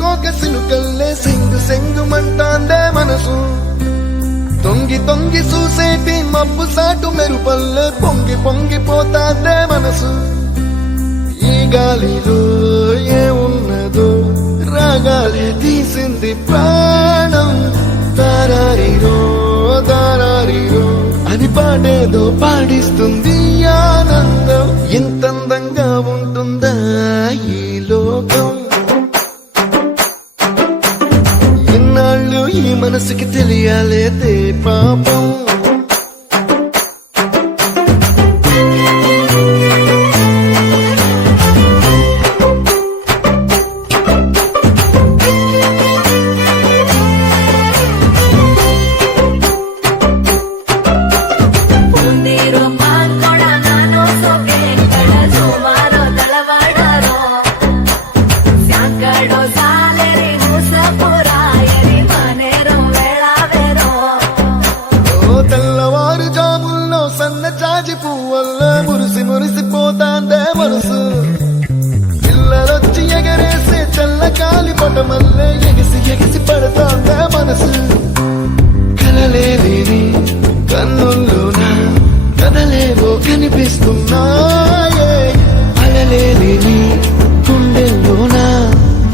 అందుకోక సినుకల్లే సెంగు సెంగుమంటాందే మనసు తొంగి తొంగి చూసేటి మబ్బు సాటు మెరుపల్లే పొంగి పొంగిపోతాందే మనసు ఈ గాలిలో ఏమున్నదో రాగాలే తీసింది ప్రాణం తారారిరో తారారిరో అని పాడేదో పాడిస్తుంది ఆనందం ఎంత అందంగా ఉంటుందా ఈ లోకం ఇన్నాళ్ళు ఈ మనసుకి తెలియాలేదే పాపం తెల్లవారుజాముల్లో సన్న జాజి పువ్వల్ల మురిసి మురిసిపోతాందే మనసు పిల్లలొచ్చి ఎగరేసే తెల్ల కాలి పటమల్లే ఎగిసి ఎగిసి పడతాందే మనసు కలలేని కన్నుల్లోన కదలేవో కనిపిస్తున్నాయే అలలేని గుండెల్లోన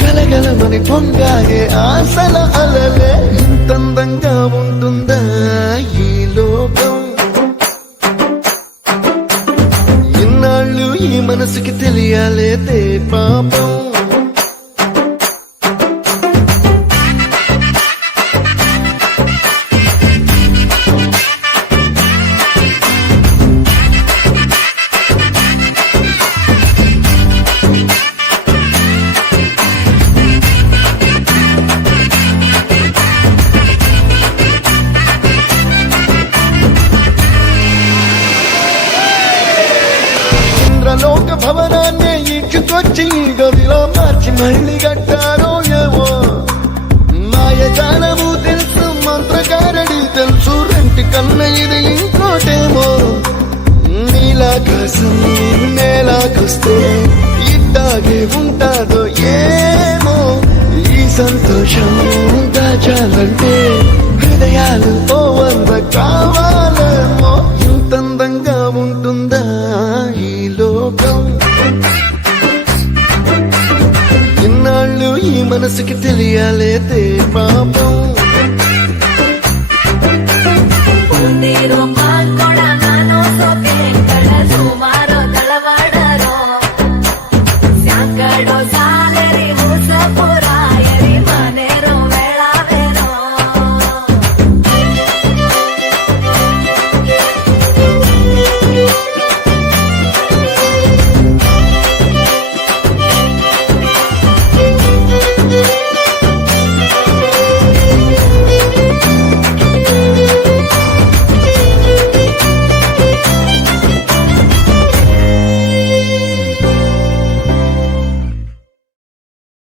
గలగలమని పొంగాగే ఆశల అలలే ఇంతందంగా ఉంటుందా ఈ లోకం ఇన్నాళ్ళు ఈ మనసుకి తెలియాలేదే పాపం లోక భవనాన్ని ఇచ్చుకొచ్చి గదిలో మార్చి మళ్ళీ కట్టారో ఏమో మాయజాలము తెలుసు మంత్రకారడి తెలుసు రెంటి కన్న ఇది ఇంకోటేమో నీలాకాశం నేలాకొస్తే ఇట్టాగే ఉంటాదో ఏమో ఈ సంతోషం దాచాలంటే హృదయాలు ఓ వంద కావాలి